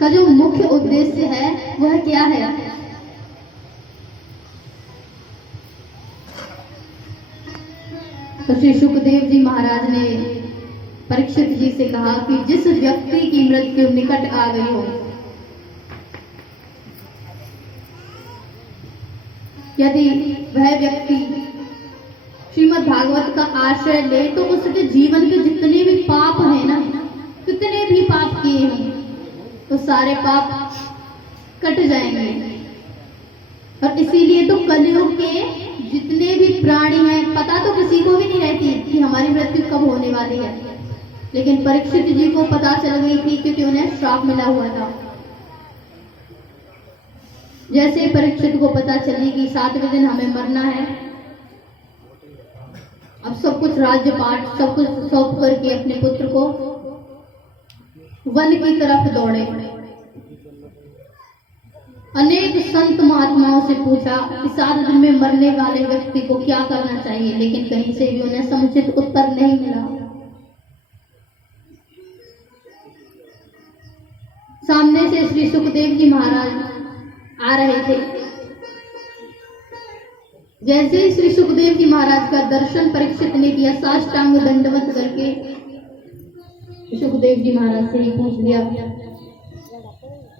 का जो मुख्य उद्देश्य है वह क्या है? तो श्री सुखदेव जी महाराज ने परीक्षित जी से कहा कि जिस व्यक्ति की मृत्यु निकट आ गई हो, यदि वह व्यक्ति श्रीमद् भागवत का आश्रय ले तो उसके जीवन के जितने भी पाप हैं ना, कितने भी पाप किए हैं, तो सारे पाप कट जाएंगे। और इसीलिए तो कलयुग के जितने भी प्राणी हैं, पता तो किसी को भी नहीं रहती कि हमारी मृत्यु कब होने वाली है, लेकिन परीक्षित जी को पता चल गई थी क्योंकि उन्हें श्राप मिला हुआ था। जैसे परीक्षित को पता चली कि 7वें दिन हमें मरना है, अब सब कुछ राज्यपाट सब कुछ सौंप करके अपने पुत्र को वन की तरफ दौड़े। अनेक संत महात्माओं से पूछा कि 7 दिन में मरने वाले व्यक्ति को क्या करना चाहिए, लेकिन कहीं से भी उन्हें समुचित उत्तर नहीं मिला। सामने से श्री सुखदेव जी महाराज आ रहे थे। जैसे ही श्री सुखदेव जी महाराज का दर्शन परीक्षित ने किया, साष्टांग दंडवत करके सुखदेव जी महाराज से ही पूछ लिया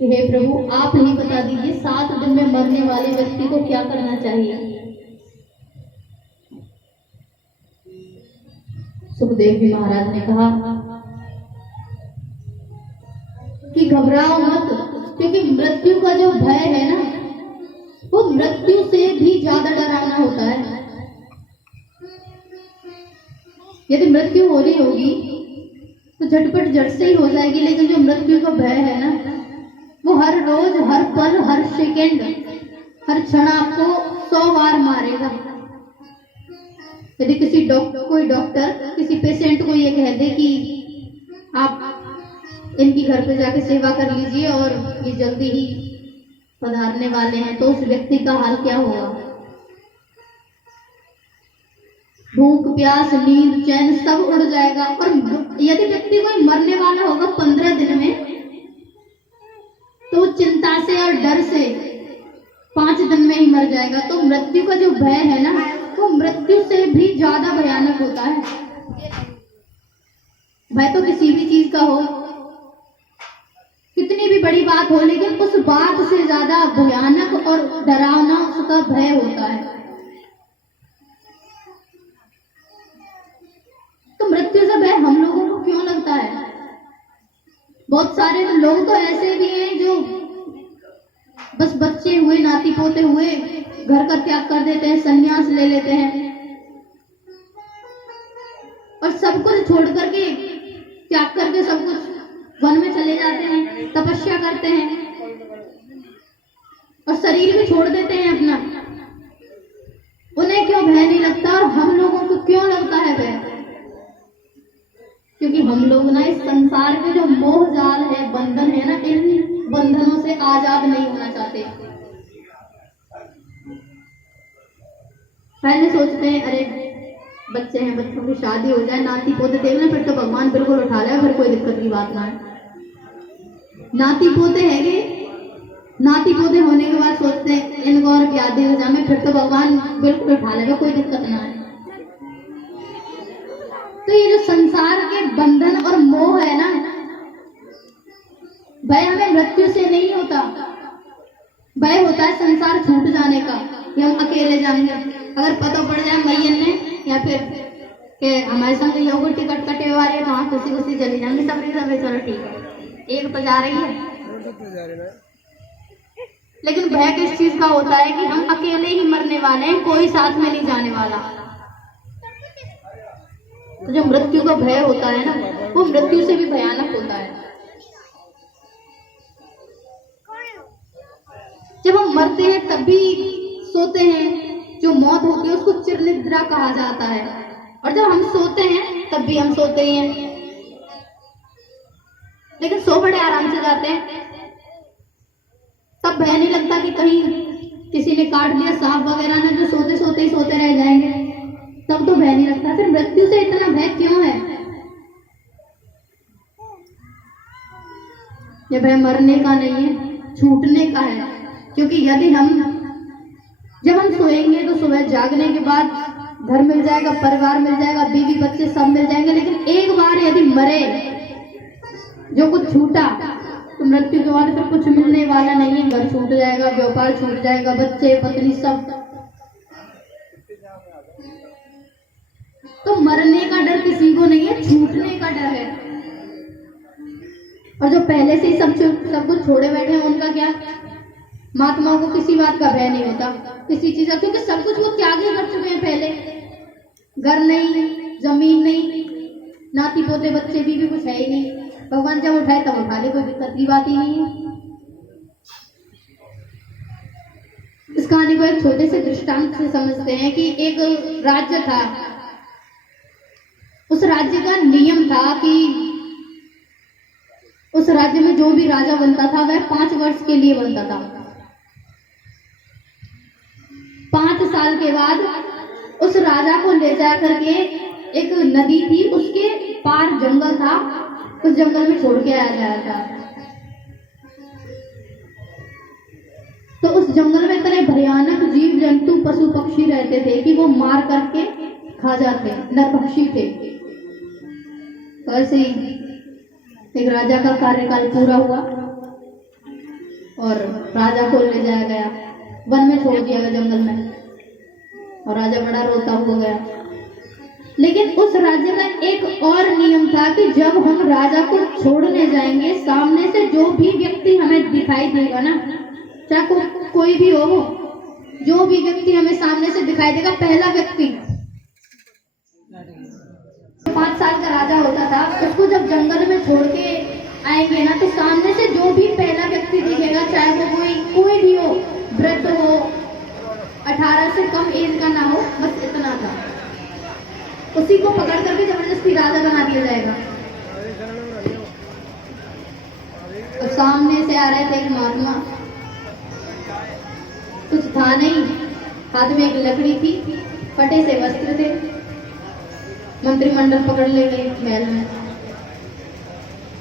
कि हे प्रभु, आप ही बता दीजिए 7 दिन में मरने वाले व्यक्ति को क्या करना चाहिए। सुखदेव जी महाराज ने कहा कि घबराओ मत, क्योंकि मृत्यु का जो भय है ना, वो मृत्यु से भी ज्यादा डरावना होता है। यदि मृत्यु हो रही होगी तो झटपट झट से ही हो जाएगी, लेकिन जो मृत्यु का भय है ना, वो हर रोज, हर पल, हर सेकेंड, हर क्षण आपको 100 बार मारेगा। यदि कोई डॉक्टर किसी पेशेंट को ये कह दे कि आप इनकी घर पे जाके सेवा कर लीजिए और ये जल्दी ही पधारने वाले हैं, तो उस व्यक्ति का हाल क्या होगा? भूख, प्यास, नींद, चैन सब उड़ जाएगा। और यदि व्यक्ति कोई मरने वाला होगा 15 दिन में, तो चिंता से और डर से 5 दिन में ही मर जाएगा। तो मृत्यु का जो भय है ना, वो मृत्यु से भी ज्यादा भयानक होता है। भय तो किसी भी चीज का हो, कितनी भी बड़ी बात हो, लेकिन उस बात से ज्यादा भयानक और डरावना उसका भय होता है। तो मृत्यु से भय हम लोगों को क्यों लगता है? बहुत सारे लोग तो ऐसे भी हैं जो बस बच्चे हुए, नाती पोते हुए घर का त्याग कर देते हैं, संन्यास ले लेते हैं और सब कुछ छोड़ करके, त्याग करके सब कुछ वन में चले जाते हैं, तपस्या करते हैं और शरीर भी छोड़ देते हैं अपना। उन्हें क्यों भय नहीं लगता और हम लोगों को क्यों लगता है भय? क्योंकि हम लोग ना इस संसार के जो मोह जाल है, बंधन है ना, इन बंधनों से आजाद नहीं होना चाहते। पहले सोचते हैं अरे बच्चे हैं, बच्चों की शादी हो जाए, नाती पोते देख लें, फिर तो भगवान बिल्कुल उठा ले, फिर कोई दिक्कत की बात ना है। नाती पोते हैगे, नाती पोते होने के बाद सोचते हैं इनको और यादें हो जाए, फिर तो भगवान बिल्कुल उठा लेगा, कोई दिक्कत ना है। तो ये जो संसार के बंधन और मोह है ना, भय हमें मृत्यु से नहीं होता, भय होता है संसार छूट जाने का, कि हम अकेले जाएंगे। अगर पता पड़ जाए मैयन ने या फिर के हमारे संग योगो टिकट कटे वाले हैं, तो वहाँ खुशी खुशी चली जाएंगे, सबरी चलो ठीक है, एक तो जा रही है। लेकिन भय किस चीज का होता है कि हम अकेले ही मरने वाले हैं, कोई साथ में नहीं जाने वाला। तो जो मृत्यु का भय होता है ना, वो मृत्यु से भी भयानक होता है। जब हम मरते हैं तब भी सोते हैं, जो मौत होती है उसको चिरनिद्रा कहा जाता है, और जब हम सोते हैं तब भी हम सोते ही हैं, लेकिन सो बड़े आराम से जाते हैं। तब भय नहीं लगता कि कहीं किसी ने काट लिया, सांप वगैरह ना, जो सोते सोते ही सोते रह जाएंगे, तब तो भय नहीं लगता। फिर मृत्यु से इतना भय क्यों है? ये भय मरने का नहीं है, छूटने का है। क्योंकि यदि जब हम सोएंगे तो सुबह जागने के बाद घर मिल जाएगा, परिवार मिल जाएगा, बीवी बच्चे सब मिल जाएंगे, लेकिन एक बार यदि मरे, जो कुछ छूटा, तो मृत्यु के बाद फिर कुछ मिलने वाला नहीं है। घर छूट जाएगा, व्यापार छूट जाएगा, बच्चे पत्नी सब। तो मरने का डर किसी को नहीं है, छूटने का डर है। और जो पहले से ही सब कुछ छोड़े बैठे हैं, उनका क्या? महात्माओं को किसी बात का भय नहीं होता, किसी चीज का, क्योंकि सब कुछ वो त्याग ही कर चुके हैं पहले। घर नहीं, जमीन नहीं, नाती पोते बच्चे भी कुछ है ही नहीं। भगवान जब उठाए तब उठा ले, कोई दिक्कत की बात ही नहीं है। इस कहानी को एक छोटे से दृष्टांत से समझते हैं कि एक राज्य था। उस राज्य का नियम था कि उस राज्य में जो भी राजा बनता था वह 5 वर्ष के लिए बनता था। 5 साल के बाद उस राजा को ले जा करके एक नदी थी, उसके पार जंगल था, उस जंगल में छोड़ के आया जाया था। तो उस जंगल में इतने भयानक जीव जंतु पशु पक्षी रहते थे कि वो मार करके खा जाते, नरभक्षी थे। तो ऐसे ही एक राजा का कार्यकाल पूरा हुआ और राजा को ले जाया गया, वन में छोड़ दिया गया, जंगल में। और राजा बड़ा रोता हुआ गया। लेकिन उस राज्य का एक और नियम था कि जब हम राजा को छोड़ने जाएंगे, सामने से जो भी व्यक्ति हमें दिखाई देगा ना, चाहे कोई भी हो, जो भी व्यक्ति हमें सामने से दिखाई देगा, पहला व्यक्ति, 5 साल का राजा होता था, उसको जब जंगल में छोड़ के आएंगे ना, तो सामने से जो भी पहला व्यक्ति दिखेगा, चाहे वो कोई भी हो, वृद्ध हो, 18 से कम एज का ना हो, बस इतना था, उसी को पकड़ करके जबरदस्ती राजा बना दिया जाएगा। और सामने से आ रहे थे एक महात्मा, कुछ था नहीं, हाथ में एक लकड़ी थी, फटे से वस्त्र थे। मंत्रिमंडल पकड़ ले गए महल में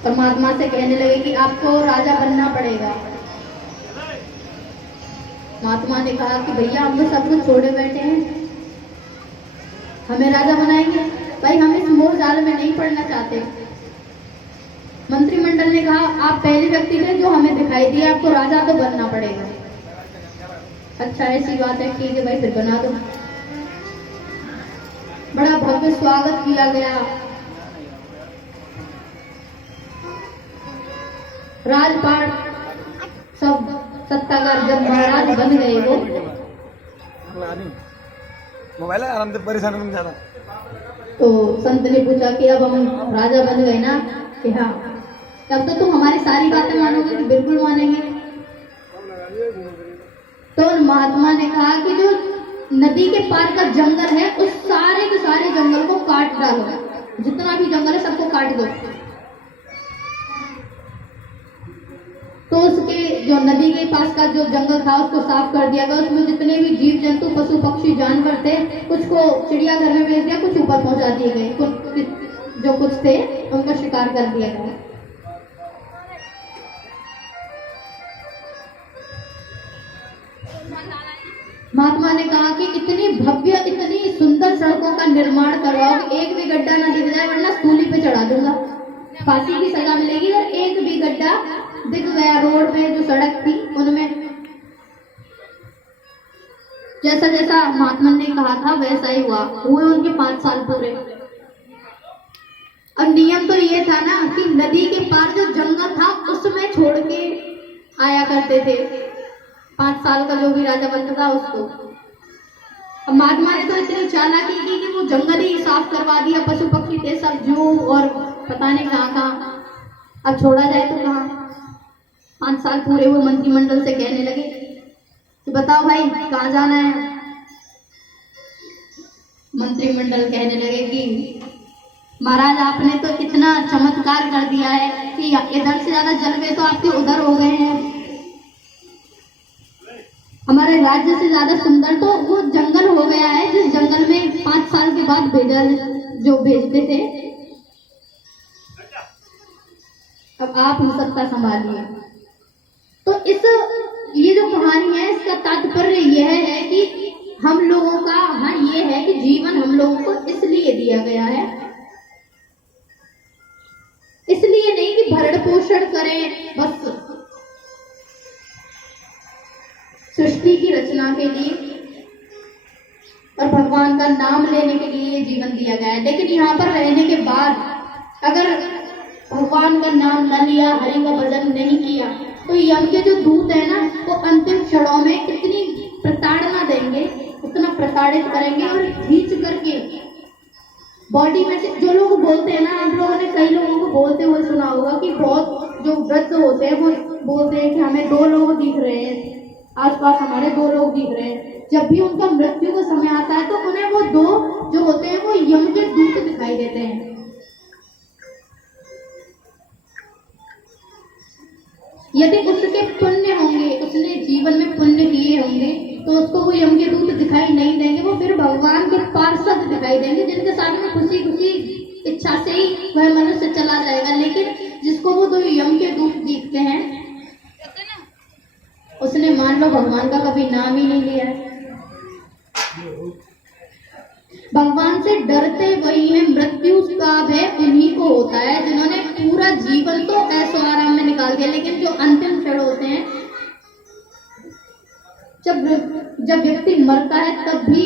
और महात्मा से कहने लगे कि आपको राजा बनना पड़ेगा। महात्मा ने कहा कि भैया हम तो सब कुछ छोड़े बैठे हैं, हमें राजा बनाएंगे? भाई हम इस मोह जाल में नहीं पड़ना चाहते। मंत्रिमंडल ने कहा आप पहले व्यक्ति थे जो हमें दिखाई दिया, आपको राजा तो बनना पड़ेगा। अच्छा ऐसी बात है, ठीक है भाई फिर बना दो। बड़ा भव्य स्वागत किया गया, राजपाट सब सत्तागार जब महाराज बन गए वो मोबाइल है आराम से परेशान नहीं जाना। तो संत ने पूछा कि अब हम राजा बन गए ना, कि हाँ, तब तो तुम हमारी सारी बातें मानोगे? कि बिल्कुल मानेंगे। तो महात्मा ने कहा कि जो नदी के पार का जंगल है, उस सारे के सारे जंगल को काट डालो, जितना भी जंगल है सबको काट दो। तो उसके जो नदी के पास का जो जंगल था उसको साफ कर दिया गया, उसमें जितने भी जीव जंतु पशु पक्षी जानवर थे, कुछ को चिड़ियाघर में भेज दिया, कुछ ऊपर पहुंचा दिए गए, कुछ जो कुछ थे उनका शिकार कर दिया गया। महात्मा ने कहा कि इतनी भव्य इतनी सुंदर सड़कों का निर्माण करवाओ, एक भी गड्ढा ना दिख जाए, वरना सूली पे चढ़ा दूंगा, फांसी की सजा मिलेगी। और एक भी गड्ढा दिख गया रोड पे, जो सड़क थी उनमें, जैसा जैसा महात्मा ने कहा था वैसा ही हुआ। हुए उनके 5 साल पूरे। और नियम तो ये था ना कि नदी के पार जो जंगल था उसमें छोड़ के आया करते थे 5 साल का जो भी राजा बनता था उसको। अब महात्मा ने तो इतनी चालाकी की कि वो जंगल ही साफ करवा दिया, पशु पक्षी थे सब जू और पता नहीं कहाँ कहाँ, अब छोड़ा जाए तो कहाँ। 5 साल पूरे हुए, मंत्रिमंडल से कहने लगे कि बताओ भाई कहाँ जाना है। मंत्रिमंडल कहने लगे कि महाराज आपने तो इतना चमत्कार कर दिया है कि इधर से ज्यादा जलवे तो आपके उधर हो गए हैं, हमारे राज्य से ज्यादा सुंदर तो वो जंगल हो गया है जिस जंगल में 5 साल के बाद भेजते थे। अब आप ही सत्ता संभालिए। तो ये जो कहानी है इसका तात्पर्य यह है कि हम लोगों का हाँ ये है कि जीवन हम लोगों को इसलिए दिया गया है, इसलिए नहीं कि भरण पोषण करें, बस सृष्टि की रचना के लिए और भगवान का नाम लेने के लिए ये जीवन दिया गया है। लेकिन यहाँ पर रहने के बाद अगर भगवान का नाम न लिया, हरि का भजन नहीं किया, तो यम के जो दूत है ना वो अंतिम क्षणों में इतनी प्रताड़ना देंगे, उतना प्रताड़ित करेंगे और खींच करके बॉडी में से, जो लोग बोलते हैं ना, आप लोगों ने कई लोगों को बोलते हुए सुना होगा कि बहुत जो वृद्ध होते हैं वो बोलते हैं कि हमें 2 लोग दिख रहे हैं, आसपास हमारे 2 लोग दिख रहे हैं। जब भी उनका मृत्यु का समय आता है तो उन्हें वो 2 जो होते हैं वो यम के दूत दिखाई देते हैं। यदि उसके पुण्य होंगे, उसने जीवन में पुण्य किए होंगे, तो उसको वो यम के दूत दिखाई नहीं देंगे, वो फिर भगवान के पार्षद दिखाई देंगे, जिनके साथ में खुशी खुशी इच्छा से ही वह मनुष्य चला जाएगा। लेकिन जिसको वो 2 यम के दूत दिखते हैं, उसने मान लो भगवान का कभी नाम ही नहीं लिया है। भगवान से डरते वही है, मृत्यु का भय उन्हीं को होता है जिन्होंने पूरा जीवन तो ऐसो आराम में निकाल दिया, लेकिन जो अंतिम क्षण होते हैं, जब व्यक्ति मरता है तब भी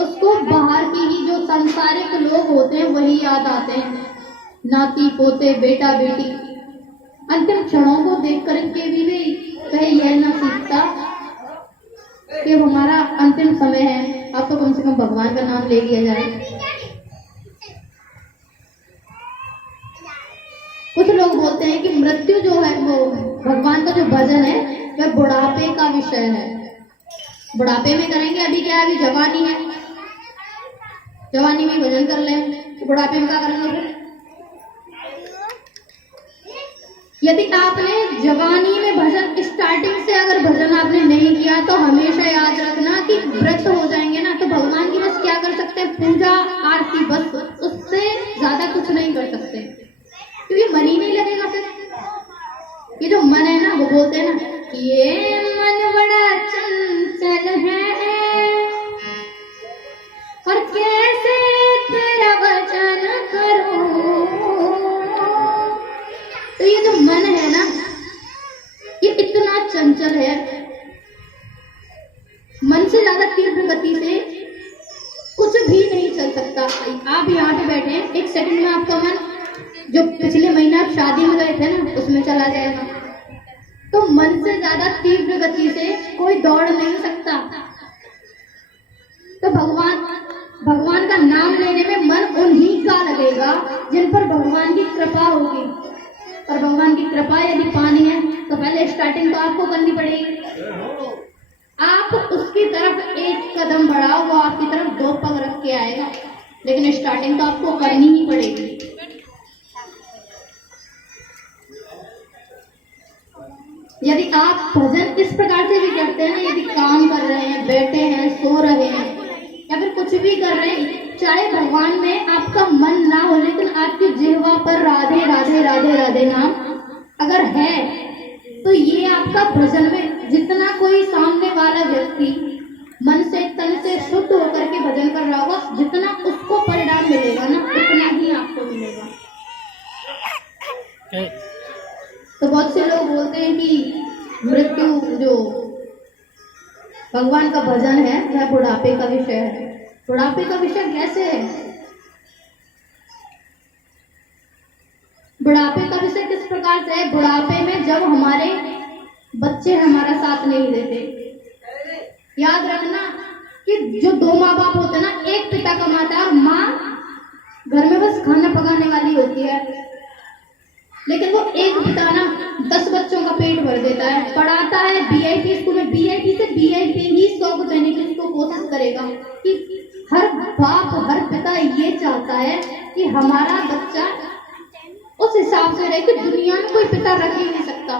उसको बाहर की ही जो सांसारिक लोग होते हैं वही याद आते हैं, नाती पोते बेटा बेटी। अंतिम क्षणों को देख करके भी कहे यह ना सीखता कि हमारा अंतिम समय है, अब तो कम से कम भगवान का नाम ले लिया जाए। कुछ लोग बोलते हैं कि मृत्यु जो है वो भगवान का जो भजन है वह बुढ़ापे का विषय है, बुढ़ापे में करेंगे। अभी क्या है, अभी जवानी है, जवानी में भजन कर लें, तो बुढ़ापे में क्या करेंगे फिर? यदि आपने जवानी में भजन स्टार्टिंग से अगर भजन आपने नहीं किया तो हमेशा याद रखना कि व्रत हो जाएंगे ना, तो भगवान की बस क्या कर सकते हैं, पूजा आरती, बस उससे ज्यादा कुछ नहीं कर सकते, क्योंकि मन ही नहीं लगेगा। फिर ये जो मन है ना, वो बोलते हैं ना कि ये मन बड़ा चंचल है और कैसे तेरा वचन करूं। तो ये जो मन है ना, ये इतना चंचल है, मन से ज्यादा तीव्र गति से कुछ भी नहीं चल सकता। आप यहाँ पे बैठे हैं, 1 सेकंड में आपका मन जो पिछले महीने आप शादी में गए थे ना उसमें चला जाएगा। तो मन से ज्यादा तीव्र गति से कोई दौड़ नहीं सकता। तो भगवान का नाम लेने में मन उन्हीं का लगेगा जिन पर भगवान की कृपा होगी। और भगवान की कृपा यदि पानी है तो पहले स्टार्टिंग तो आपको करनी पड़ेगी। आप उसकी तरफ 1 कदम बढ़ाओ, वो आपकी तरफ 2 पग रख के आएगा, लेकिन स्टार्टिंग तो आपको करनी ही पड़ेगी। यदि आप भजन इस प्रकार से भी करते हैं, यदि काम कर रहे हैं, बैठे हैं, सो रहे हैं या फिर कुछ भी कर रहे हैं, चाहे भगवान में आपका मन ना हो, लेकिन आपकी जिह्वा पर राधे राधे राधे राधे नाम अगर है, तो ये आपका भजन में जितना कोई सामने वाला व्यक्ति मन से तन से शुद्ध होकर के भजन कर रहा होगा, जितना उसको परिणाम मिलेगा ना, उतना ही आपको मिलेगा। तो बहुत से लोग बोलते हैं कि मृत्यु जो भगवान का भजन है वह बुढ़ापे का विषय है। बुढ़ापे का विषय कैसे है? बुढ़ापे का विषय किस प्रकार से है? बुढ़ापे में जब हमारे बच्चे हमारा साथ नहीं देते, याद रखना कि जो 2 माँ बाप होते हैं ना, एक पिता कमाता है और माँ घर में बस खाना पकाने वाली होती है, लेकिन वो एक पिता ना 10 बच्चों का पेट भर देता है, पढ़ाता है बीआईपी स्कूल में, बीआईपी से बीआईपी ही शौक देने की उसको कोशिश करेगा। कि हर बाप हर पिता ये चाहता है कि हमारा बच्चा उस हिसाब से रहे कि दुनिया में कोई पिता रख ही नहीं सकता,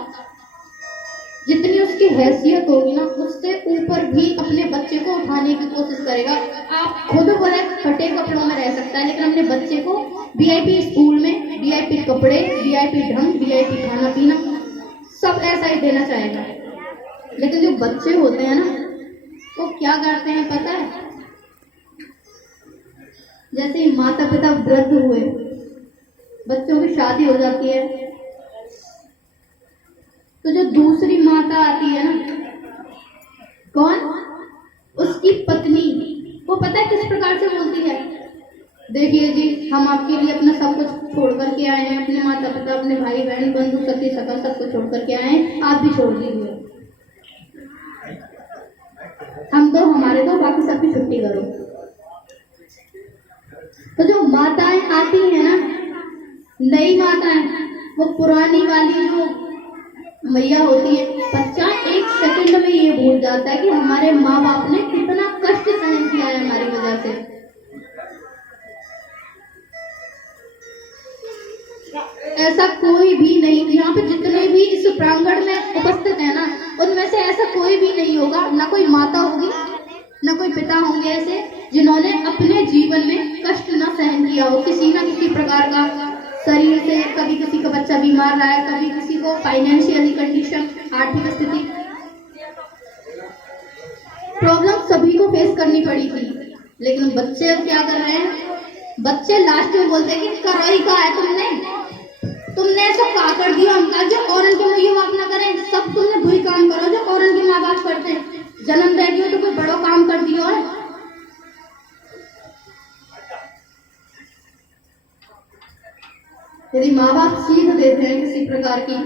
जितनी उसकी हैसियत होगी ना उससे ऊपर भी अपने बच्चे को उठाने की कोशिश करेगा। आप खुद वह फटे कपड़ों में रह सकता है, लेकिन अपने बच्चे को वीआईपी स्कूल में वीआईपी कपड़े, वीआईपी ढंग, वीआईपी खाना पीना, सब ऐसा ही देना चाहेगा। लेकिन जो बच्चे होते हैं ना, वो क्या करते हैं पता है? जैसे ही माता पिता वृद्ध हुए, बच्चों की शादी हो जाती है, तो जो दूसरी माता आती है ना, कौन? उसकी पत्नी, वो पता है किस प्रकार से बोलती है? देखिए जी, हम आपके लिए अपना सब कुछ छोड़ करके आए हैं, अपने माता पिता, अपने भाई बहन, बंधु सखी सका सब कुछ छोड़ करके आए हैं, आप भी छोड़ दीजिए। हम तो हमारे तो बाकी सबकी छुट्टी करो। तो जो माताएं आती है ना, नई माताएं, वो पुरानी वाली जो मैया होती है, बच्चा एक सेकंड में ये भूल जाता है कि हमारे माँ बाप ने कितना कष्ट सहन किया है हमारी वजह से। ऐसा कोई भी नहीं, यहाँ पे जितने भी इस प्रांगण में उपस्थित है ना, उनमें से ऐसा कोई भी नहीं होगा, ना कोई माता होगी, ना कोई पिता होंगे ऐसे जिन्होंने अपने जीवन में कष्ट ना सहन किया हो, किसी ना किसी प्रकार का शरीर से। कभी किसी का बच्चा बीमार रहा है, कभी किसी को फाइनेंशियली कंडीशन, आर्थिक स्थिति, प्रॉब्लम सभी को फेस करनी पड़ी थी। लेकिन बच्चे अब क्या कर रहे हैं? बच्चे लास्ट में बोलते हैं कि करो ही का है तुमने ऐसा क्या कर दिया, हम कहा जो औरन के मुँह माफ ना करें, सब तुमने बुरी काम करो जो औरन के माँ बाप करते हैं। जन्म दे दियो तो कोई बड़ो काम कर दियो है। यदि माँ बाप सीख देते हैं किसी प्रकार की,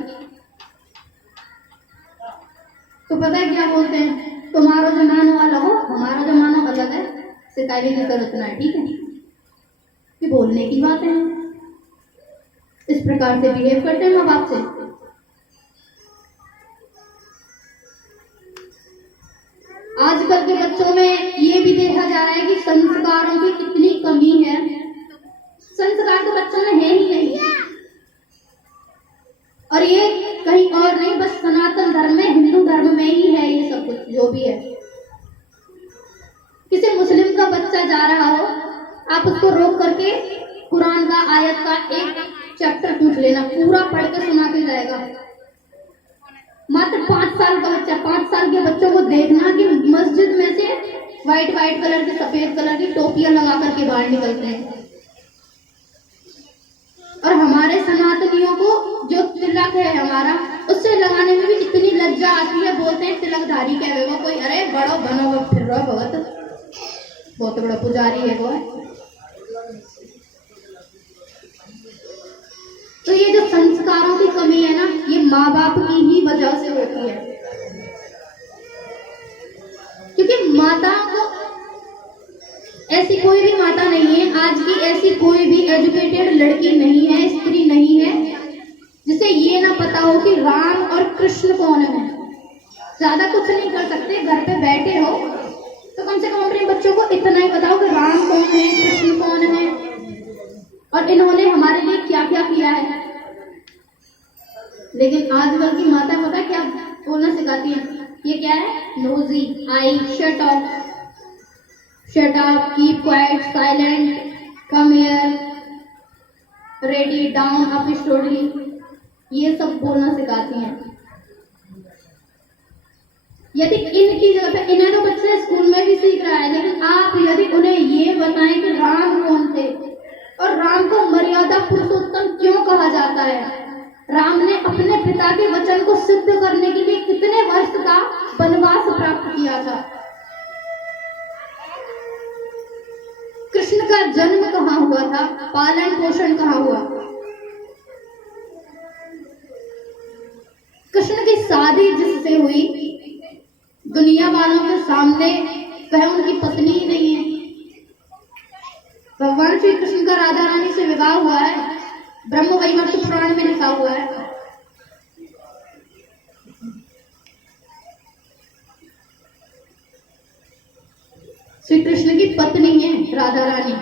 तो पता है क्या बोलते हैं? तुम्हारा जमाना अलग हो, हमारा जमाना अलग है, सिखाने की जरूरत ना है, ठीक है? कि बोलने की बात है, इस प्रकार से बिहेव करते हैं माँ बाप से। आजकल के बच्चों में ये भी देखा जा रहा है कि संस्कारों की कितनी कमी है। संस्कार तो बच्चों में है ही नहीं, और ये कहीं और नहीं, बस सनातन धर्म में, हिंदू धर्म में ही है ये सब कुछ जो भी है। किसी मुस्लिम का बच्चा जा रहा हो, आप उसको रोक करके कुरान का आयत का एक चैप्टर पूछ लेना, पूरा पढ़ के सुना के जाएगा। मात्र 5 साल का बच्चा, 5 साल के बच्चों को देखना कि मस्जिद में से व्हाइट कलर की, सफेद कलर की टोपियां लगा करके बाहर निकलते हैं। और हमारे सनातनियों को जो तिलक है हमारा, उससे लगाने में भी इतनी लज्जा आती है। बोलते हैं तिलकधारी क्या है वो, कोई अरे बड़ो बनो वो फिर रहा भगत, बहुत बड़ा पुजारी है वो है। तो ये जो संस्कारों की कमी है ना, ये माँ बाप की ही वजह से होती है। क्योंकि माता को, ऐसी कोई भी माता नहीं है आज की, ऐसी कोई भी एजुकेटेड लड़की नहीं है, स्त्री नहीं है, जिसे ये ना पता हो कि राम और कृष्ण कौन है। ज्यादा कुछ नहीं कर सकते, घर पे बैठे हो तो कम से कम अपने बच्चों को इतना ही बताओ कि राम कौन है, कृष्ण कौन है, और इन्होंने हमारे लिए क्या क्या किया है। लेकिन आजकल की माता पता है क्या बोलना सिखाती है? ये क्या है? Nosy, I, shut up, keep quiet, silent, come here, ready, down, up story, ये सब बोलना सिखाती हैं। यदि इनकी जगह पे, इन्हें तो बच्चे स्कूल में भी सीख रहा है, लेकिन आप यदि उन्हें ये बताएं कि राम कौन थे और राम को मर्यादा पुरुषोत्तम क्यों कहा जाता है, राम ने अपने पिता के वचन को सिद्ध करने के लिए कितने वर्ष का वनवास प्राप्त किया था, कृष्ण का जन्म कहाँ हुआ था, पालन पोषण कहाँ हुआ, कृष्ण की शादी जिससे हुई, दुनिया वालों के सामने वह उनकी पत्नी ही नहीं है। भगवान श्री कृष्ण का राधा रानी से विवाह हुआ है, ब्रह्म वैवर्त पुराण में लिखा हुआ है। श्री कृष्ण की पत्नी है राधा रानी।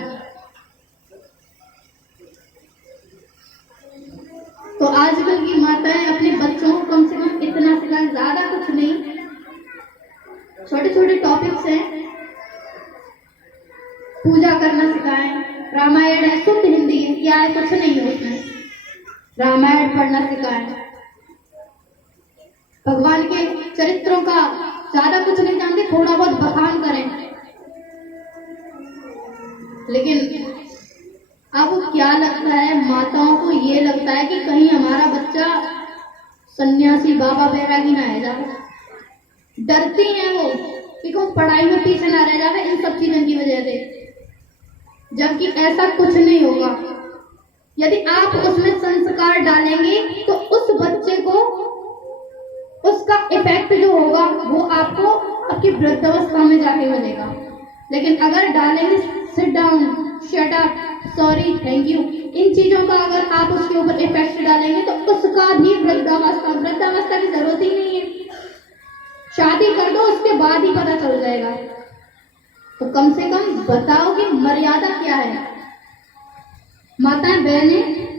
तो आजकल की माताएं अपने बच्चों को कम से कम इतना सिखाएं, ज्यादा कुछ नहीं, छोटे छोटे टॉपिक्स हैं, पूजा करना सिखाएं, रामायण है, शुद्ध हिंदी है, क्या है, कुछ नहीं है उसमें। रामायण पढ़ना सिखाएं, भगवान के चरित्रों का ज्यादा कुछ नहीं जानते, थोड़ा बहुत बखान करें। लेकिन अब क्या लगता है, माताओं को ये लगता है कि कहीं हमारा बच्चा सन्यासी बाबा बैरागी ना आ जाए। डरती हैं वो कि कोई पढ़ाई में पीछे ना रह जाए इन सब चीजों की वजह से, जबकि ऐसा कुछ नहीं होगा। यदि आप उसमें संस्कार डालेंगे तो उस बच्चे को उसका इफेक्ट जो होगा वो आपको आपकी वृद्धावस्था में जाके मिलेगा। लेकिन अगर डालेंगे sit down, shut up, sorry, thank you, इन चीजों का अगर आप उसके ऊपर इफेक्ट डालेंगे तो उसका भी वृद्धावस्था की जरूरत ही नहीं है। शादी कर दो, उसके बाद ही पता चल जाएगा। तो कम से कम बताओ कि मर्यादा क्या है। माताएं बहनें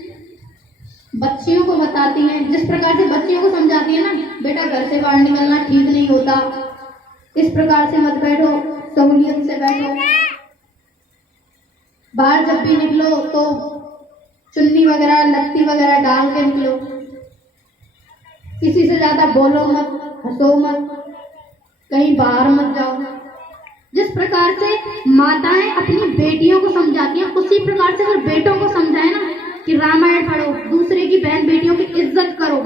बच्चियों को बताती हैं, जिस प्रकार से बच्चियों को समझाती है ना, बेटा घर से बाहर निकलना ठीक नहीं होता, इस प्रकार से मत बैठो, सहूलियत से बैठो, बाहर जब भी निकलो तो चुन्नी वगैरह लत्ती वगैरह डाल के निकलो, किसी से ज्यादा बोलो मत, हंसो मत, कहीं बाहर मत जाओ। जिस प्रकार से माताएं अपनी बेटियों को समझाती हैं, उसी प्रकार से अगर बेटों को समझाए ना कि रामायण पढ़ो, दूसरे की बहन बेटियों की इज्जत करो।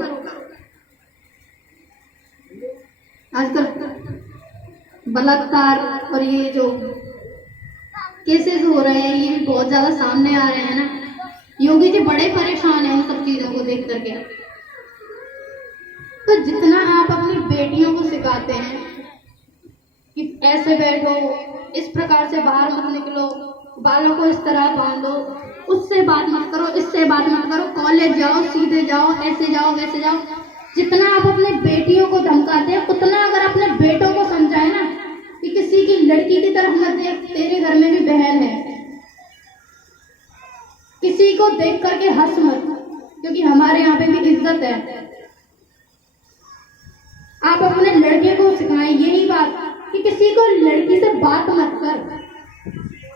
आजकल बलात्कार और ये जो केसेस हो रहे हैं ये भी बहुत ज्यादा सामने आ रहे हैं ना। योगी जी बड़े परेशान हैं इन सब चीजों को देख करके। तो जितना आप अपनी बेटियों को सिखाते हैं कि ऐसे बैठो, इस प्रकार से बाहर मत निकलो, बालों को इस तरह बांधो, उससे बात मत करो, इससे बात मत करो, कॉलेज जाओ, सीधे जाओ, ऐसे जाओ, वैसे जाओ, जितना आप अपने बेटियों को धमकाते हैं उतना अगर अपने बेटों को समझाए ना कि किसी की लड़की की तरफ मत देख, तेरे घर में भी बहन है, किसी को देख करके हंस मत, क्योंकि हमारे यहाँ पे भी इज्जत है। आप अपने लड़के को सिखाएं यही बात कि किसी को लड़की से बात मत कर,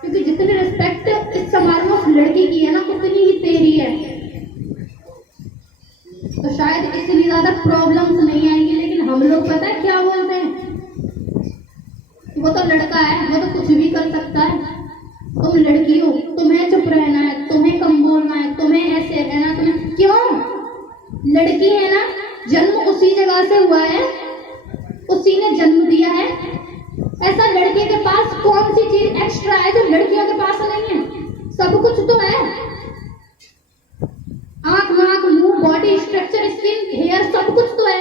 क्योंकि जितनी रिस्पेक्ट इस समाज में उस लड़की की है ना उतनी ही तेरी है। तो शायद इतनी ज्यादा प्रॉब्लम्स नहीं आएंगी। लेकिन हम लोग पता है क्या बोलते हैं, वो तो लड़का है, वो तो कुछ भी कर सकता है, तुम लड़की हो, तुम्हें चुप रहना है, तुम्हें कम बोलना है, तुम्हें ऐसे रहना, तुम्हें क्यों? लड़की है ना, जन्म उसी जगह से हुआ है, उसी ने जन्म दिया है। ऐसा लड़के के पास कौन सी चीज एक्स्ट्रा है जो लड़कियों के पास नहीं है? सब कुछ तो है, आंख, नाक, मुंह, बॉडी स्ट्रक्चर, स्किन, हेयर, सब कुछ तो है।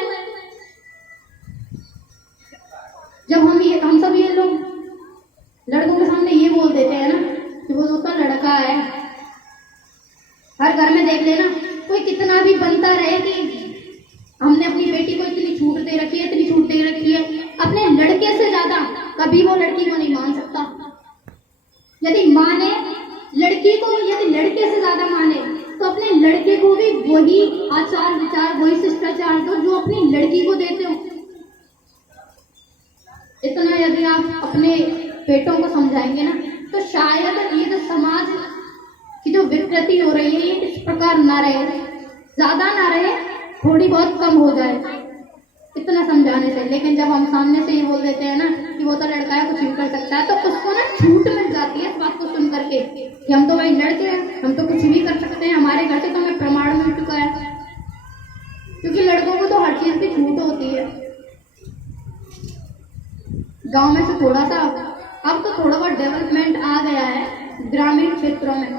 जब हम सब ये लोग लड़कों के सामने ये बोल देते हैं ना कि वो तो लड़का है, हर घर में देख लेना, कोई कितना भी बनता रहे कि हमने अपनी बेटी को इतनी छूट दे रखी है, इतनी छूट दे रखी है, अपने लड़के से ज्यादा कभी वो लड़की को नहीं मान सकता। यदि माने लड़की को, यदि लड़के से ज्यादा माने तो अपने लड़के को भी वही आचार विचार, वही शिष्टाचार दो जो अपनी लड़की को देते हो। इतना यदि आप अपने बेटों को समझाएंगे ना तो शायद ये जो समाज की जो विकृति हो रही है ये इस प्रकार ना रहे, ज्यादा ना रहे, थोड़ी बहुत कम हो जाए इतना समझाने से। लेकिन जब हम सामने से ये बोल देते हैं ना कि वो तो लड़का है, कुछ भी कर सकता है, तो उसको ना छूट मिल जाती है इस बात को सुन करके कि हम तो भाई लड़के हैं, हम तो कुछ भी कर सकते हैं, हमारे घर से तो हमें प्रमाण मिल चुका है। क्योंकि लड़कों को तो हर चीज की छूट होती है। गांव में से थोड़ा सा अब तो थोड़ा बहुत डेवलपमेंट आ गया है ग्रामीण क्षेत्रों में,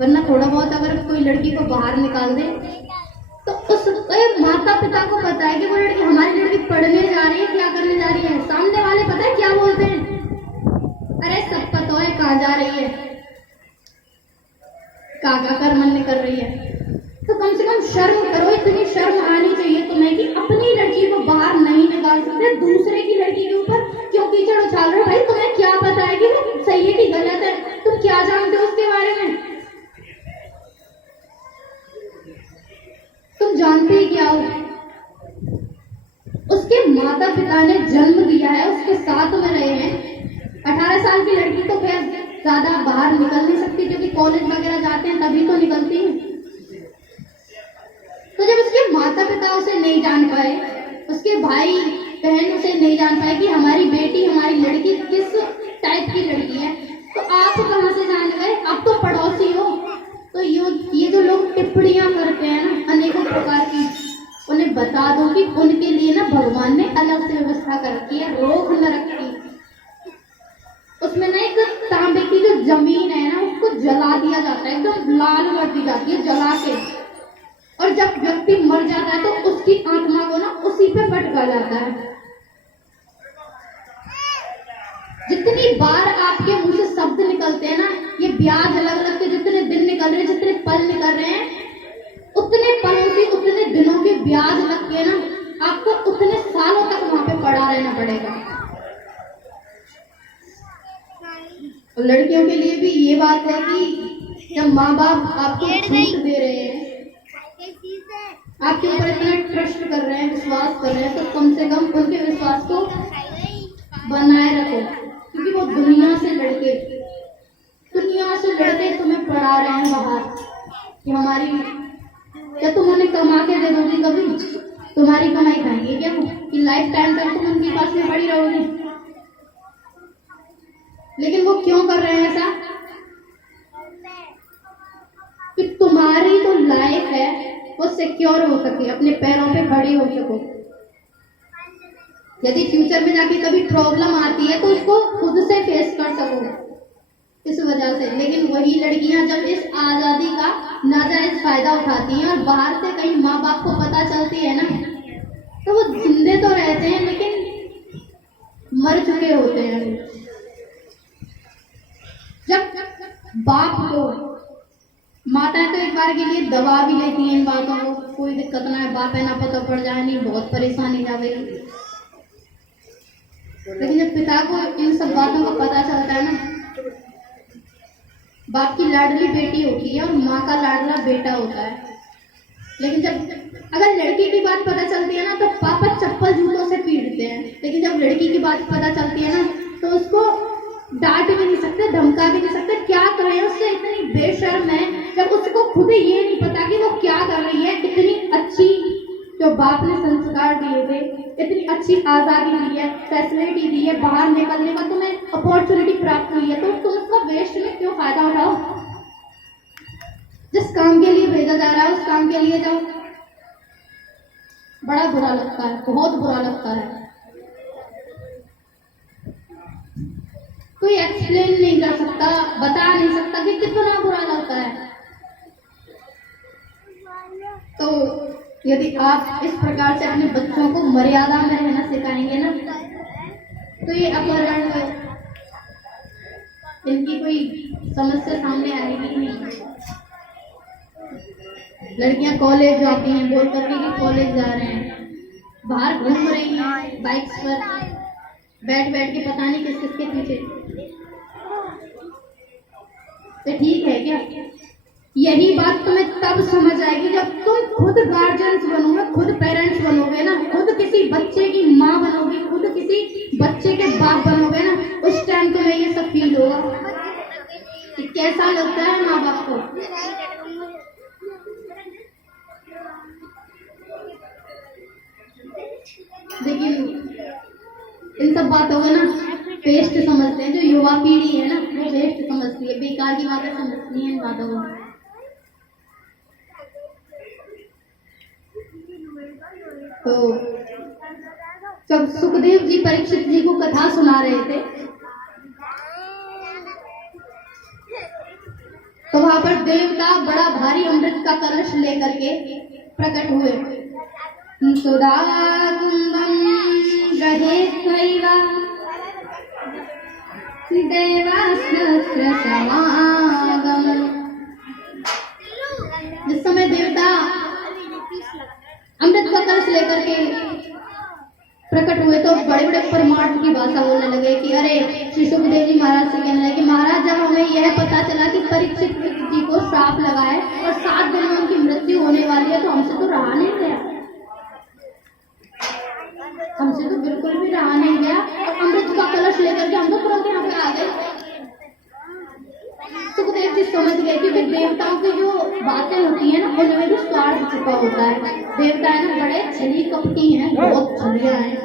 वरना थोड़ा बहुत अगर कोई लड़की को बाहर निकाल दे तो उसके माता पिता को पता है कि वो लड़की, हमारी लड़की पढ़ने जा रही है, क्या करने जा रही है। सामने वाले पता है क्या बोलते हैं, अरे सब पता है कहाँ जा रही है, काका कर मन कर रही है। तो कम से कम शर्म करो, इतनी शर्म आनी चाहिए तुम्हें कि अपनी लड़की को बाहर नहीं निकाल सकते, दूसरे की लड़की के ऊपर क्यों कीचड़ उछाल रहे हो? भाई तुम्हें क्या पता है कि वो सही है कि गलत है? तुम क्या जानते हो उसके बारे में? तुम जानते ही क्या हो? उसके माता पिता ने जन्म दिया है, उसके साथ में रहे हैं। 18 साल की लड़की तो खैर ज्यादा बाहर निकल नहीं सकती, क्योंकि कॉलेज वगैरह जाते हैं तभी तो निकलती है। तो जब उसके माता पिता उसे नहीं जान पाए, उसके भाई बहन उसे नहीं जान पाए कि हमारी बेटी, हमारी लड़की किस टाइप की लड़की है, तो आप कहाँ से जान गए? आप तो पड़ोसी हो। तो ये जो लोग टिप्पणियां करते हैं ना अनेकों प्रकार की, उन्हें बता दो कि उनके लिए ना भगवान ने अलग से व्यवस्था कर रखी है, रोक न रखी। उसमें ना एक तांबे की जो जमीन है ना, उसको जला दिया जाता है, एकदम लाल कर दी जाती है जला के। और जब व्यक्ति मर जाता है तो उसकी आत्मा को ना उसी पे पटका जाता है। जितनी बार आपके मुंह से शब्द निकलते हैं ना, ये ब्याज अलग अलग के जितने दिन निकल रहे हैं, जितने पल निकल रहे हैं, उतने पलों की, उतने दिनों के ब्याज लग के ना आपको उतने सालों तक वहां पे पड़ा रहना पड़ेगा। और लड़कियों के लिए भी ये बात है कि जब माँ बाप आपको छूट दे रहे हैं, आपके ऊपर इतना ट्रस्ट कर रहे हैं, विश्वास कर रहे हैं, तो कम से कम उनके विश्वास को बनाए रखो, क्योंकि वो दुनिया से लड़के तुम्हें पढ़ा रहे हैं बाहर कि हमारी, क्या तुम उन्हें कमा के दे दोगी? कभी तुम्हारी कमाई खाएंगे क्या कि लाइफ टाइम तक तुम उनके पास में पड़ी रहोगी? लेकिन वो क्यों कर रहे हैं ऐसा? कि तुम्हारी जो लाइफ है वो सिक्योर हो सके, अपने पैरों पे खड़ी हो सको। यदि फ्यूचर में जाके कभी प्रॉब्लम आती है तो उसको खुद से फेस कर सको, इस वजह से। लेकिन वही लड़कियां जब इस आजादी का नाजायज फायदा उठाती हैं और बाहर से कहीं माँ बाप को पता चलती है ना, तो वो जिंदे तो रहते हैं लेकिन मर चुके होते हैं। जब बाप को, माताएं तो एक बार के लिए दबा भी लेती हैं इन बातों को, कोई दिक्कत ना है, बाप है ना पता पड़ जाए, नहीं बहुत परेशानी जा गई। लेकिन जब पिता को इन सब बातों का पता चलता है ना, बाप की लाडली बेटी होती है और माँ का लाडला बेटा होता है। लेकिन जब अगर लड़की की बात पता चलती है ना, तो पापा चप्पल जूतों से पीटते हैं। लेकिन जब लड़की की बात पता चलती है ना, तो उसको डांट भी नहीं सकते, धमका भी नहीं सकते, क्या करें उससे, इतनी बेशर्म है। जब उसको खुद ये नहीं पता कि वो क्या कर रही है। इतनी अच्छी जो बाप ने संस्कार दिए थे, इतनी अच्छी आजादी दी है, फैसिलिटी दी है, बाहर निकलने का तुम्हें अपॉर्चुनिटी प्राप्त हुई है, तो तुम उसका वेस्ट में क्यों फायदा उठाओ? जिस काम के लिए भेजा जा रहा है उस काम के लिए जाओ। बड़ा बुरा लगता है, बहुत बुरा लगता है। कोई एक्सप्लेन नहीं कर सकता, बता नहीं सकता कि कितना बुरा लगता है। तो यदि आप इस प्रकार से अपने बच्चों को मर्यादा में रहना सिखाएंगे ना, तो ये अपहरण, इनकी कोई समस्या सामने आएगी नहीं। लड़कियां कॉलेज जाती हैं, बोल करके कि कॉलेज जा रहे हैं, बाहर घूम रही हैं बाइक्स पर बैठ बैठ के, पता नहीं किस किसके पीछे। तो ठीक है क्या? यही बात तुम्हें तब समझ आएगी जब तुम खुद गार्जियंस बनोगे, खुद पेरेंट्स बनोगे ना, खुद किसी बच्चे की माँ बनोगे, खुद किसी बच्चे के बाप बनोगे ना, उस टाइम तुम्हें ये सब फील होगा कि कैसा लगता है माँ बाप को। लेकिन इन सब बातों को ना पेस्ट समझते हैं, जो युवा पीढ़ी है ना, वो पेस्ट समझती है, बेकार की बातें समझती है इन बातों को। तो जब सुखदेव जी परीक्षित जी को कथा सुना रहे थे, तो वहां पर देवता बड़ा भारी अमृत का कलश लेकर के प्रकट हुए। सुधा कुंभम गहेत्वैव देवास्त्र समागम। जिस समय देवता अमृत का कलश लेकर के प्रकट हुए, तो बड़े बड़े परमार्थ की भाषा बोलने लगे कि अरे, श्री सुखदेव जी महाराज से कहने लगे, महाराज जब हमें यह पता चला कि परीक्षित जी को श्राप लगा है और 7 दिन में उनकी मृत्यु होने वाली है, तो हमसे तो रहा नहीं गया, हमसे तो बिल्कुल भी रहा नहीं गया। और अमृत का कलश लेकर के हम तो तुरंत यहाँ पे आ गए। सुखदेव जी समझ गए, क्योंकि देवताओं की जो बातें होती है ना उनमें भी स्वार्थ छिपा होता है। देवता है ना बड़े छली कपटी हैं, बहुत छलिया हैं।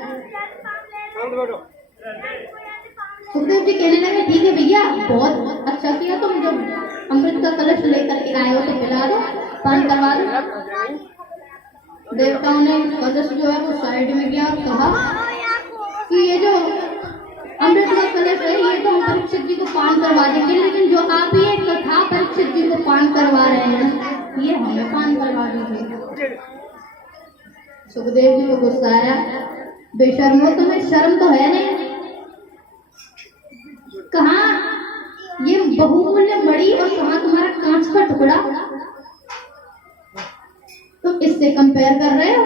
सुखदेव जी कहने लगे ठीक है भैया, बहुत अच्छा किया, तुम जब अमृत का कलश लेकर के आए हो तो पिला दो, पान करवा दो। देवताओं ने कलश जो है वो साइड में किया और कहा कि ये जो अमृत का कलश है ये तो हम परीक्षित जी को पान करवा देंगे, लेकिन जो आप ये कथा परीक्षित जी को पान करवा रहे हैं ये हमें पान करवा दीजिए। सुखदेव जी को गुस्सा आया, बेशर्मो तुम्हें शर्म तो है नहीं, कहाँ ये बहुमूल्य मणि और कहाँ तुम्हारा कांच का टुकड़ा, तुम इससे कंपेयर कर रहे हो।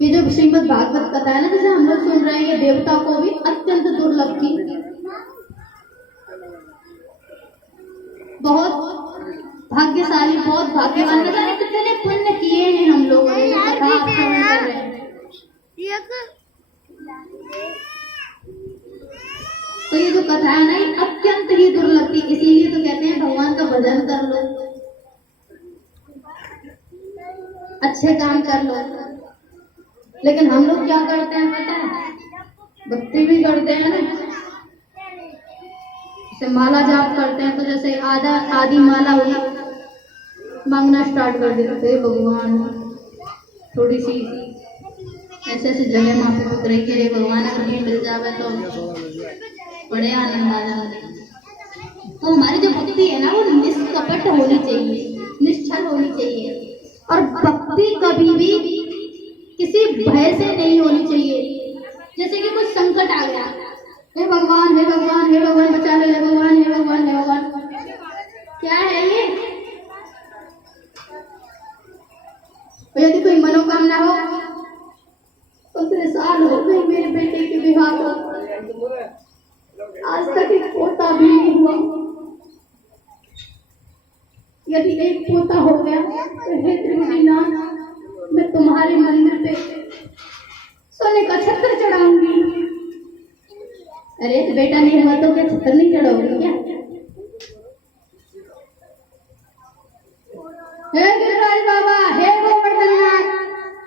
ये जो श्रीमद् भागवत कथा है ना जैसे हम लोग सुन रहे हैं, ये देवता को भी अत्यंत दुर्लभ थी, बहुत भाग्यशाली, बहुत भाग्यवान, कितने पुण्य किए हैं हम लोगों ने जो कथा आप श्रवण कर रहे हैं। तो ये जो कथा है ना ये अत्यंत ही दुर्लभ थी, इसीलिए तो कहते हैं भगवान का भजन कर लो, अच्छे काम कर लो। लेकिन हम लोग क्या करते हैं पता है, भक्ति भी करते हैं ना, जैसे माला जाप करते हैं तो जैसे आदि माला हुई, मांगना स्टार्ट कर देते थे भगवान थोड़ी सी ऐसे ऐसे जगह वहां पे उतरे कि रे भगवान अगर ये मिल जावे तो बड़े आनंद आ जाते। तो हमारी जो भक्ति है ना वो निष्कपट होनी चाहिए, निश्चल होनी चाहिए, और भक्ति कभी भी किसी भय से नहीं होनी चाहिए। जैसे कि कुछ संकट आ गया, हे भगवान हे भगवान हे भगवान बचा लो, हे भगवान हे भगवान हे भगवान, क्या है ये? यदि कोई मनोकामना हो, उतने साल हो गए मेरे बेटे के विवाह को, आज तक एक पोता भी नहीं हुआ, यदि एक पोता हो गया तो हे त्रिभुवनाथ मैं तुम्हारे मंदिर पे सोने का छत्र चढ़ाऊंगी। अरे तो बेटा नहीं हुआ तो क्या छत्र नहीं चढ़ाओगी क्या? हे गिरिराज बाबा, हे गोवर्धन नाथ,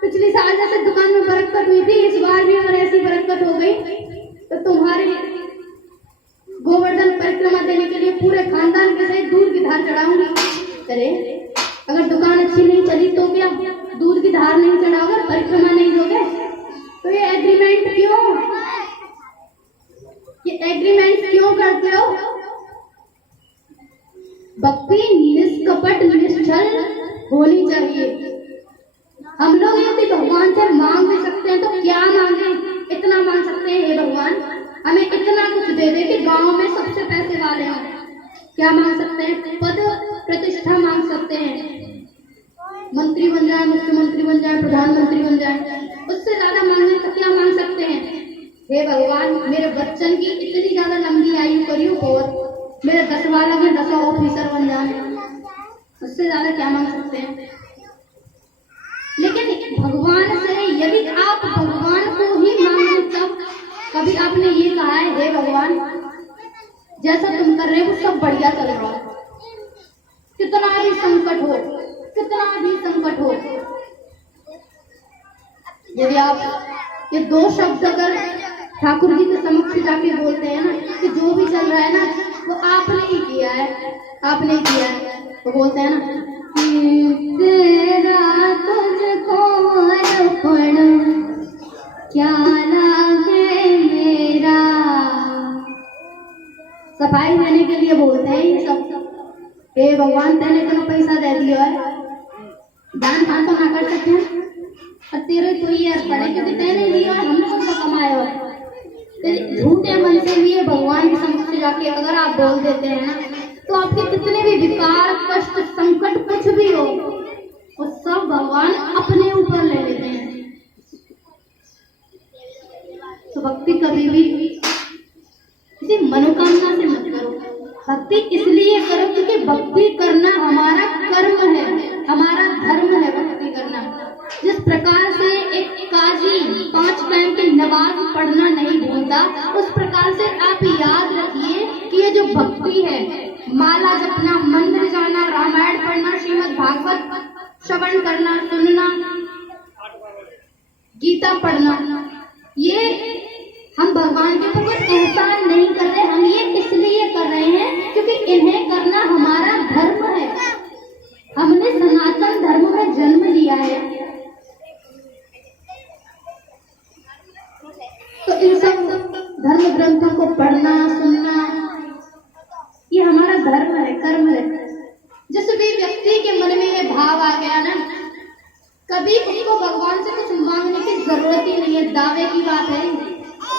पिछली साल जैसे दुकान में बरकत हुई थी, इस बार भी अगर ऐसी बरकत हो गई तो तुम्हारे गोवर्धन परिक्रमा देने के लिए पूरे खानदान के सहित दूध की धार चढ़ाऊंगी। अरे अगर दुकान अच्छी नहीं चली तो क्या दूध की धार नहीं चढ़ाओगे, परिक्रमा नहीं दोगे? तो ये एग्रीमेंट क्यों, ये एग्रीमेंट क्यों करते हो? भक्ति निष्कपट निश्चल होनी चाहिए। हम लोग यदि भगवान से मांग भी सकते हैं तो क्या मांगे? इतना मांग सकते हैं, हे भगवान हमें इतना कुछ दे दे कि गांव में सबसे पैसे वाले हों। क्या मांग सकते हैं? पद प्रतिष्ठा मांग सकते हैं, मंत्री बन जाए, मुख्यमंत्री बन जाए, प्रधानमंत्री बन जाए, उससे ज्यादा मांगने तो क्या मांग सकते हैं? हे भगवान मेरे बच्चन की इतनी ज्यादा लंबी आयु करियो और मेरे 10 बालक में 10 ऑफिसर बन जाए, उससे ज्यादा क्या मांग सकते हैं? लेकिन भगवान से यदि आप भगवान को ही मांगो, तब कभी आपने ये कहा है हे भगवान जैसा तुम कर रहे हो सब बढ़िया चल रहा है, कितना भी संकट हो, कितना भी संकट हो, यदि आप ये 2 शब्द अगर ठाकुर जी के समक्ष जाके बोलते हैं ना कि जो भी चल रहा है ना वो आपने ही किया है, आपने ही किया है, तो बोलते हैं ना तेरा तुझको अर्पण क्या लागे मेरा, सफाई देने के लिए बोलते हैं ये सब। हे भगवान तेने इतना पैसा दे दिया है, दान खान तो ना कर सकते हैं, और तेरे तो ये अर्पण है क्योंकि तेने लिया है, हमने खुद का कमाया है। झूठे मन से भी भगवान के समक्ष जाके अगर आप बोल देते हैं ना तो आपके कितने भी विकार कष्ट संकट कुछ भी हो वो सब भगवान अपने ऊपर ले लेते हैं। तो भक्ति कभी भी किसी मनोकामना से मत करो, भक्ति इसलिए करो क्योंकि भक्ति करना हमारा कर्म है, हमारा धर्म है भक्ति करना। जिस प्रकार से एक काजी 5 टाइम की नमाज पढ़ना नहीं भूलता, गीता पढ़ना, ये हम भगवान के ऊपर कोई एहसान नहीं कर रहे, हम ये इसलिए कर रहे हैं क्योंकि इन्हें करना हमारा धर्म है। हमने सनातन धर्म में जन्म लिया है, तो इन सब धर्म ग्रंथों को पढ़ना सुनना ये हमारा धर्म है, कर्म है। जिस भी व्यक्ति के मन में ये भाव आ गया ना, कभी उसको भगवान से कुछ मांगने की जरूरत ही नहीं है। दावे की बात है।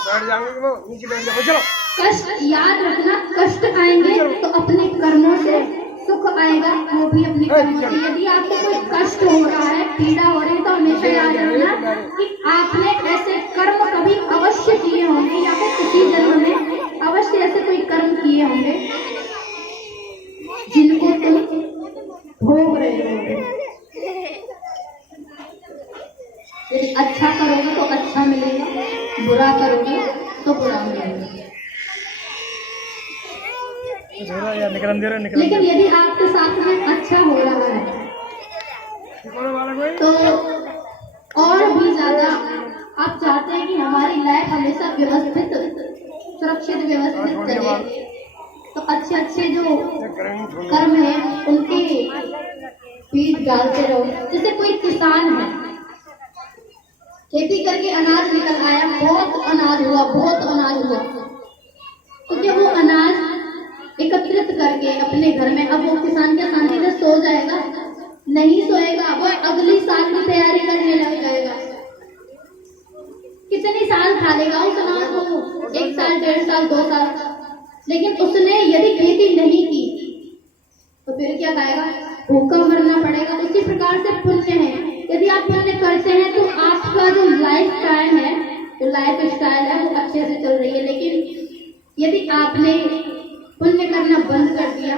बैठ जाएंगे वो नीचे बैठ जाओ, चलो। कष्ट याद रखना, कष्ट आएंगे तो अपने कर्मों से, सुख आएगा वो भी अपने कर्मों से। यदि आपको कोई कष्ट हो रहा है, पीड़ा हो रही है, तो हमेशा याद रखना कि आपने ऐसे कर्म कभी अवश्य किए होंगे या फिर किसी जन्म में अवश्य ऐसे कोई कर्म किए होंगे जिनको तुम भोग रहे होगे। यदि अच्छा करोगे तो अच्छा मिलेगा, बुरा करोगे तो बुरा मिलेगा। लेकिन यदि आपके साथ में अच्छा हो रहा है तो और भी ज्यादा आप चाहते हैं कि हमारी लाइफ हमेशा व्यवस्थित, सुरक्षित, व्यवस्थित चले, तो अच्छे अच्छे जो कर्म है उनके बीज डालते रहो। जैसे कोई किसान है, खेती करके अनाज निकल आया, बहुत अनाज हुआ, बहुत अनाज हुआ, तो क्या वो अनाज एकत्रित करके अपने घर में, अब वो किसान क्या शांति से सो जाएगा? नहीं सोएगा, वो अगली साल की तैयारी करने लग जाएगा। कितने साल खा लेगा उस अनाज को? 1 साल, 1.5 साल, 2 साल। लेकिन उसने यदि खेती नहीं की तो फिर क्या खाएगा? भूखा मरना पड़ेगा। उसी प्रकार से पुण्य है, यदि आप पुण्य करते हैं तो आपका जो लाइफ स्टाइल है, वो अच्छे से चल रही है। लेकिन यदि आपने पुण्य करना बंद कर दिया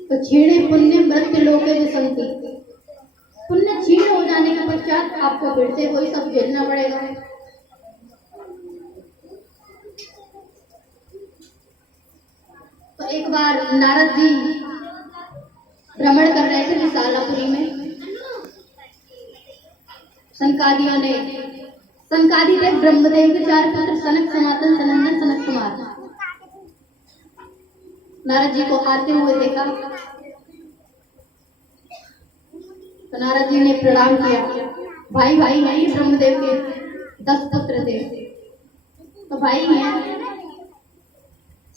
तो छीणे पुण्य मृत्यु लोके विसंति, पुण्य छीण हो जाने के पश्चात आपको फिर से वही सब झेलना पड़ेगा। तो एक बार नारद जी भ्रमण कर रहे थे विशालापुरी में। सनकादि थे ब्रह्मदेव के 4 पुत्र, सनक, सनातन, सनंदन, सनत कुमार। नारद जी को आते हुए देखा तो नारद जी ने प्रणाम किया। भाई भाई नहीं, ब्रह्मदेव के 10 पुत्र थे, तो भाई हैं।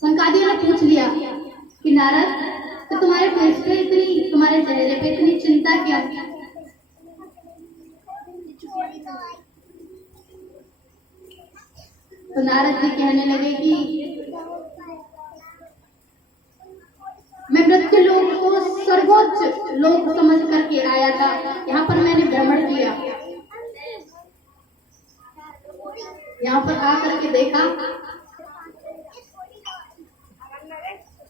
सनकादियों ने पूछ लिया कि नारद, तो तुम्हारे फेस पे इतनी, तुम्हारे चेहरे पे इतनी चिंता क्या? तो नारद जी कहने लगे कि मैं मृत्यु लोक को सर्वोच्च लोक समझ करके आया था, यहाँ पर मैंने भ्रमण किया, यहाँ पर आकर के देखा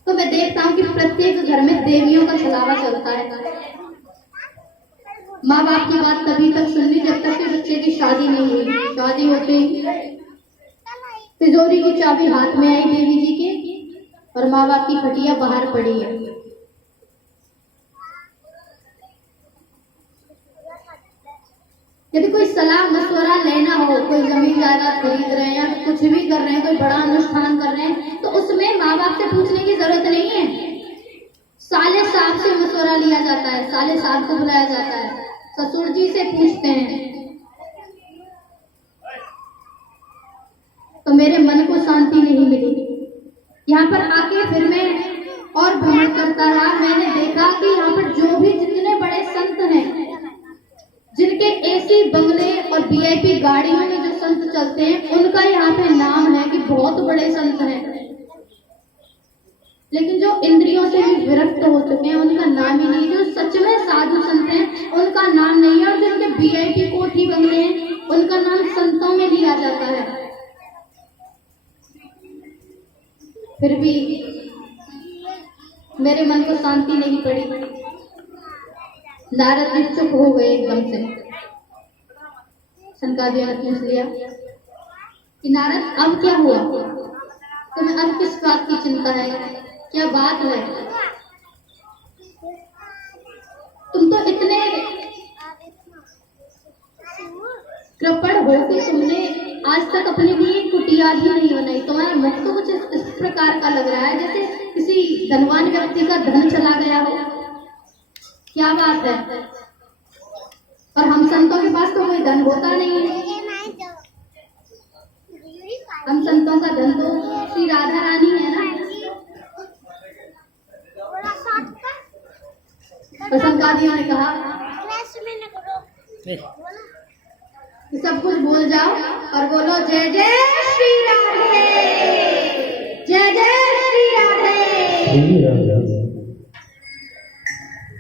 तो मैं देखता हूँ कि प्रत्येक घर में देवियों का छलावा चलता है। माँ बाप की बात तभी तक सुननी जब तक कि बच्चे की शादी नहीं हुई। शादी होते तिजोरी की चाबी हाथ में आई देवी जी के, और माँ बाप की खटिया बाहर पड़ी है। यदि कोई सलाह मशवरा लेना हो, कोई जमीन जायदाद खरीद रहे हैं या कुछ भी कर रहे हैं, कोई बड़ा अनुष्ठान कर रहे हैं, तो उसमें माँ बाप से पूछने की जरूरत नहीं है। साले साहब से मशवरा लिया जाता है, साले साहब को बुलाया जाता है, ससुर जी से पूछते हैं। तो मेरे मन को शांति नहीं मिली। यहाँ पर आके फिर मैं और भ्रमण करता रहा। मैंने देखा कि यहाँ पर जो भी जितने बड़े संत हैं, जिनके एसी बंगले और वीआईपी गाड़ियों में जो संत चलते हैं, उनका यहाँ पे नाम है कि बहुत बड़े संत हैं। लेकिन जो इंद्रियों से भी विरक्त हो चुके हैं, उनका नाम ही नहीं। जो सच में साधु संत हैं, उनका नाम नहीं है। और जिनके वीआईपी कोठी बंगले हैं, उनका नाम संतों में लिया जाता है। फिर भी मेरे मन को शांति नहीं पड़ी। नारद जी चुप हो गए एकदम से। सनकादियों ने पूछ लिया कि नारद, अब क्या हुआ? तुम्हें अब किस बात की चिंता है? क्या बात है? तुम तो इतने कृपण हो कि तुमने आज तक अपने लिए एक कुटिया भी नहीं बनाई। तुम्हारा मुख तो कुछ इस प्रकार का लग रहा है जैसे किसी धनवान व्यक्ति का धन चला गया हो। क्या बात है? और हम संतों के पास तो कोई धन होता नहीं है। हम संतों का धन तो श्री राधा रानी है ना। और संकादियों ने कहा सब कुछ भूल जाओ और बोलो जय जय श्री राधे, जय जय